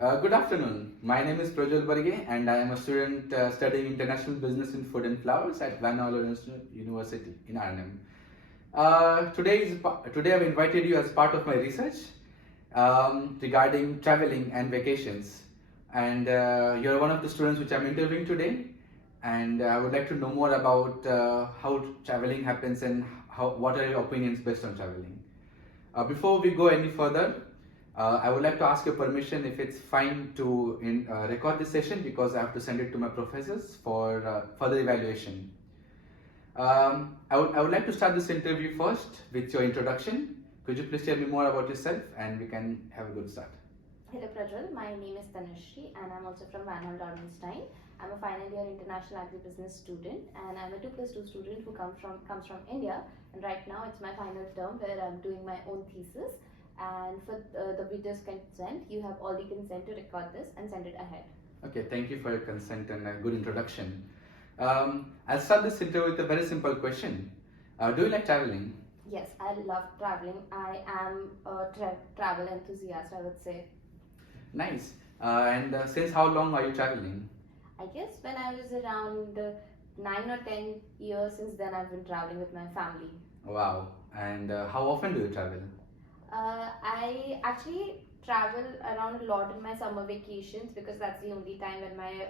Good afternoon. My name is Prajwal Barge and I am a student studying International Business in Food and Flowers at Van Nolen University in Arnhem. Today I've invited you as part of my research regarding traveling and vacations. And you're one of the students which I'm interviewing today. And I would like to know more about how traveling happens and what are your opinions based on traveling. Before we go any further, I would like to ask your permission if it's fine to record this session because I have to send it to my professors for further evaluation. I would like to start this interview first with your introduction. Could you please tell me more about yourself and we can have a good start? Hello Prajwal, my name is Tanushree and I'm also from Van Dormenstein. I'm a final year international agribusiness student and I'm a 2+2 student who comes from India, and right now it's my final term where I'm doing my own thesis, and for the video's consent, you have all the consent to record this and send it ahead. Okay, thank you for your consent and a good introduction. I'll start this interview with a very simple question. Do you like traveling? Yes, I love traveling. I am a travel enthusiast, I would say. Nice. And since how long are you traveling? I guess when I was around 9 or 10 years, since then I've been traveling with my family. Wow. And how often do you travel? I actually travel around a lot in my summer vacations because that's the only time when my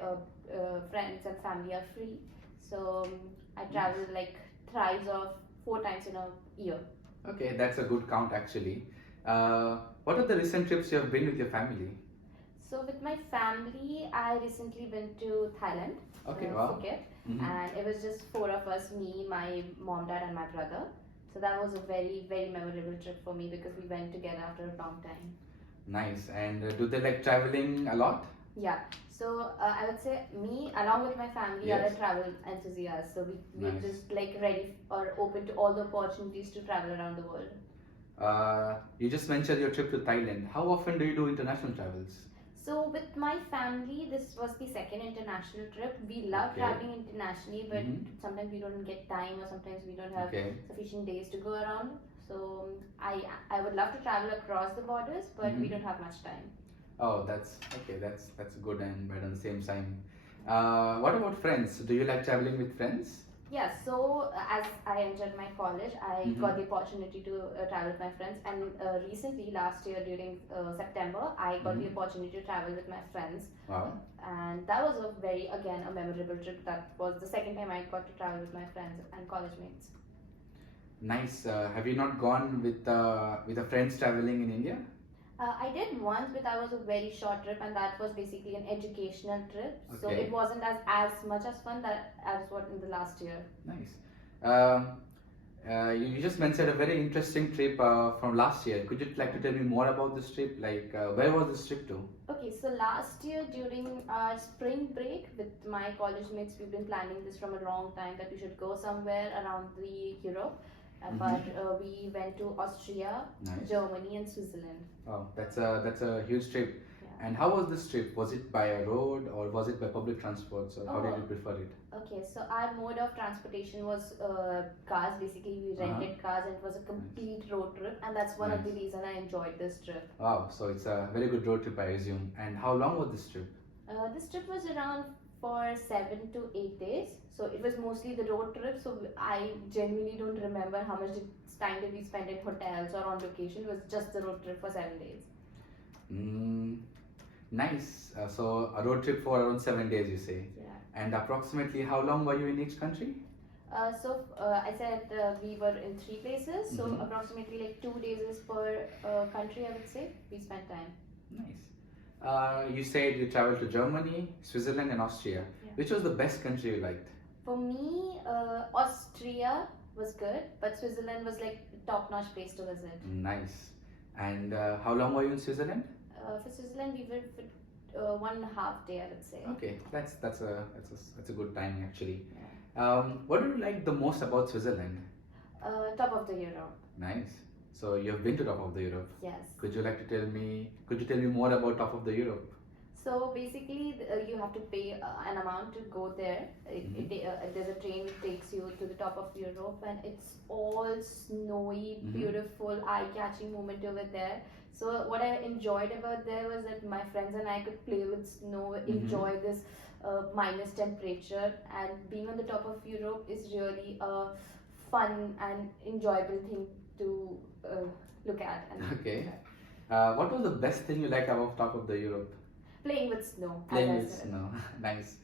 friends and family are free. So I travel like thrice or 4 times in a year. Okay, that's a good count actually. What are the recent trips you have been with your family? So with my family, I recently went to Thailand, Okay, wow. Phuket, Mhm. and it was just four of us, me, my mom, dad, and my brother. So that was a very, very memorable trip for me because we went together after a long time. Nice. And do they like traveling a lot? Yeah. So I would say me, along with my family, are Yes. a travel enthusiast. So we're Nice. just like ready or open to all the opportunities to travel around the world. You just mentioned your trip to Thailand. How often do you do international travels? So with my family, this was the second international trip. We love Okay. traveling internationally, but Mhm. sometimes we don't get time, or sometimes we don't have Okay. sufficient days to go around. So I would love to travel across the borders, but we Mhm. don't have much time. Oh, that's okay. That's good and bad at the same time. What about friends? Do you like traveling with friends? Yeah, so as I entered my college, I Mhm. got the opportunity to travel with my friends, and recently last year during September, I got the Mhm. opportunity to travel with my friends, Wow. and that was a very again a memorable trip. That was the second time I got to travel with my friends and college mates. Nice. Have you not gone with a friends traveling in India? I did once, but that was a very short trip, and that was basically an educational trip. So Okay. it wasn't as much as fun that as what in the last year. Nice. Um, you just mentioned a very interesting trip from last year. Could you like to tell me more about this trip? Like, where was this trip to? Okay, so last year during our spring break with my college mates, we've been planning this from a long time that we should go somewhere around the Europe. But we went to Austria, Nice. Germany, and Switzerland. Wow, that's a huge trip. Yeah. And how was this trip? Was it by a road or was it by public transport? So how did you Oh, prefer it? okay, so our mode of transportation was cars. Basically, we rented cars, and it was a complete road trip, and that's one of the Nice. reason I enjoyed this trip. Wow, so it's a very good road trip, I assume. And how long was this trip? This trip was around for 7 to 8 days. So it was mostly the road trip. So I genuinely don't remember how much time did we spend in hotels or on location. It was just the road trip for 7 days. Mm, nice. So a road trip for around 7 days, you say. Yeah. And approximately how long were you in each country? I said we were in 3 places. So Mhm. approximately like 2 days is per country. I would say we spent time. Nice. You said you traveled to Germany, Switzerland, and Austria. Yeah. Which was the best country you liked? For me, Austria was good, but Switzerland was like top-notch place to visit. Nice. And how long were you in Switzerland? For Switzerland, we were for 1.5 day, I would say. Okay, that's a good time actually. Yeah. What do you like the most about Switzerland? Top of the Europe. Nice. So you have been to top of the Europe. Yes. Could you like to tell me? Could you tell me more about top of the Europe? So basically, you have to pay an amount to go there. There's a train which takes you to the top of Europe, and it's all snowy, Mhm. beautiful, eye-catching moment over there. So what I enjoyed about there was that my friends and I could play with snow, enjoy this minus temperature, and being on the top of Europe is really a fun and enjoyable thing to look at and Okay. What was the best thing you liked about top of the Europe? playing with snow, as Playing I with said. snow. Nice.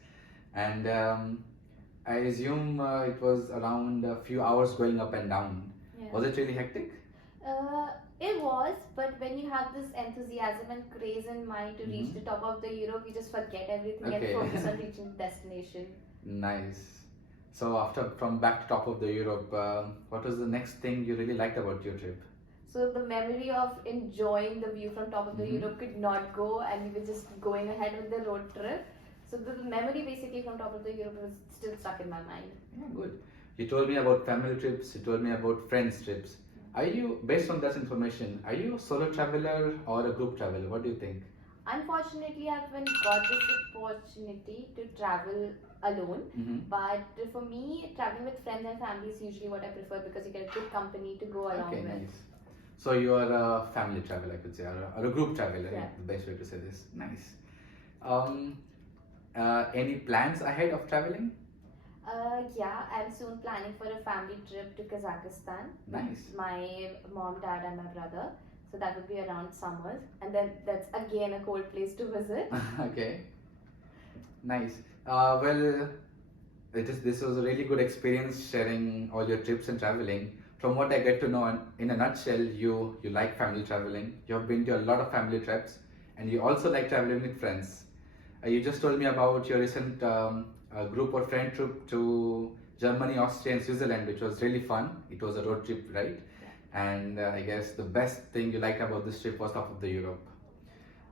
And I assume it was around a few hours going up and down. Yeah. Was it really hectic? It was, but when you have this enthusiasm and craze in mind to reach Mhm. the top of the Europe, you just forget everything Okay. and focus on reaching the destination. Nice. So after from back to top of the Europe, what was the next thing you really liked about your trip? So the memory of enjoying the view from top of the Mhm. Europe could not go, and we were just going ahead with the road trip. So the memory basically from top of the Europe was still stuck in my mind. Yeah, good. You told me about family trips. You told me about friends trips. Are you, based on that information, are you a solo traveler or a group traveler? What do you think? Unfortunately, I haven't got this opportunity to travel alone. Mm-hmm. But for me, traveling with friends and family is usually what I prefer because you get good company to go along Okay, with. nice. So you are a family traveler, I could say, or a group traveler. Yeah. The best way to say this. Nice. Um, any plans ahead of traveling? Yeah, I'm soon planning for a family trip to Kazakhstan. Nice. With my mom, dad, and my brother. So that would be around summers, and then that's again a cold place to visit. Okay. Nice. Well, this was a really good experience sharing all your trips and traveling. From what I get to know, in a nutshell, you like family traveling. You have been to a lot of family trips, and you also like traveling with friends. You just told me about your recent group or friend trip to Germany, Austria, and Switzerland, which was really fun. It was a road trip, right? And I guess the best thing you liked about this trip was top of the Europe.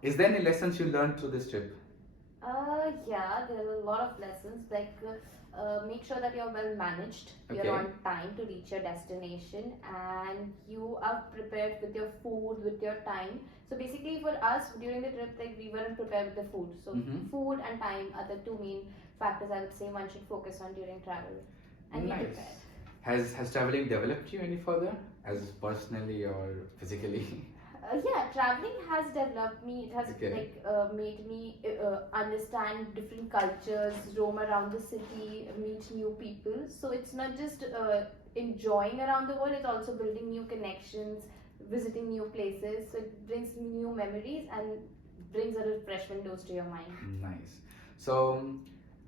Is there any lessons you learned through this trip? Yeah, there are a lot of lessons. Like, make sure that you're well managed, Okay. you're on time to reach your destination, and you are prepared with your food, with your time. So basically, for us during the trip, like we weren't prepared with the food. So Mhm. food and time are the two main factors I would say one should focus on during travel, and be Nice. prepared. Has traveling developed you any further, as personally or physically? Yeah, traveling has developed me. It has Okay. made me understand different cultures, roam around the city, meet new people. So it's not just enjoying around the world; it's also building new connections, visiting new places. So it brings new memories and brings a refreshment dose to your mind. Nice. So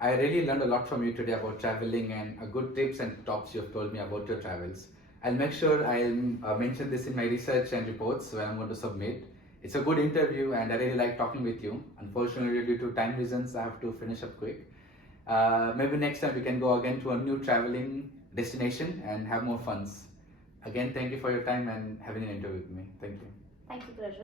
I really learned a lot from you today about traveling and good tips and tops you have told me about your travels. I'll make sure I'll mention this in my research and reports when I'm going to submit. It's a good interview and I really like talking with you. Unfortunately, due to time reasons, I have to finish up quick. Maybe next time we can go again to a new traveling destination and have more funs. Again, thank you for your time and having an interview with me. Thank you. Thank you, Prajwal.